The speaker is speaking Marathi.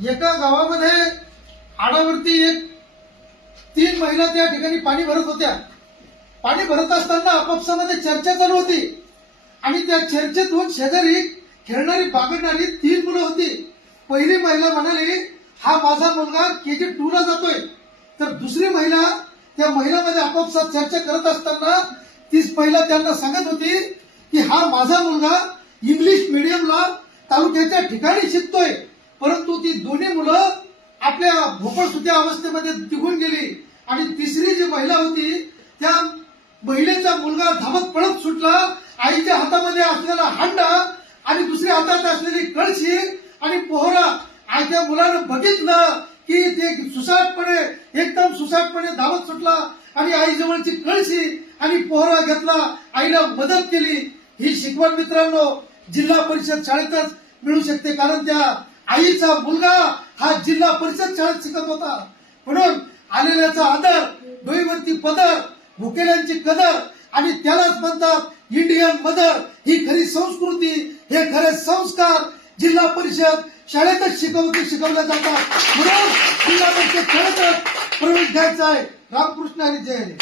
एका गावामध्ये आडावरती एक 3 महिला त्या ठिकाणी पाणी भरत होत्या। पाणी भरत असताना आपापसामध्ये चर्चा चालू होती आणि त्या चर्चेतून शेजारी खेळणारी बागडणारी 3 मुलं होती। पहिली महिला म्हणाली, हा माझा मुलगा KG2 ला जातोय। तर दुसरी महिला त्या महिलांमध्ये आपापसात चर्चा करत असताना तीच महिला त्यांना सांगत होती की हा माझा मुलगा इंग्लिश मीडियमला तालुक्याच्या ठिकाणी शिकतोय। परंतु ती दोन्ही मुलं आपल्या भोपळसुत्या अवस्थेमध्ये निघून गेली आणि तिसरी जी महिला होती त्या महिलेचा मुलगा धावत पळत सुटला। आईच्या हातामध्ये असलेला हांडा आणि दुसऱ्या हातात असलेली कळशी आणि पोहरा आईच्या मुलानं बघितलं की ते एकदम सुसाटपणे धावत सुटला आणि आई जवळची कळशी आणि पोहरा घेतला, आईला मदत केली। ही शिकवण मित्रांनो जिल्हा परिषद शाळेतच मिळू शकते, कारण त्या आईचा मुलगा हा जिल्हा परिषद शाळेत शिकत होता। म्हणून आलेल्याचा आदर, डोईवरती पदर, भुकेल्यांची कदर आणि त्यालाच म्हणतात इंडियन मदर। ही खरी संस्कृती, हे खरे संस्कार जिल्हा परिषद शाळेतच शिकवल्या जातात। म्हणून जिल्हा परिषद शाळेतच प्रवेश घ्यायचा आहे। रामकृष्ण हरी जय हरी।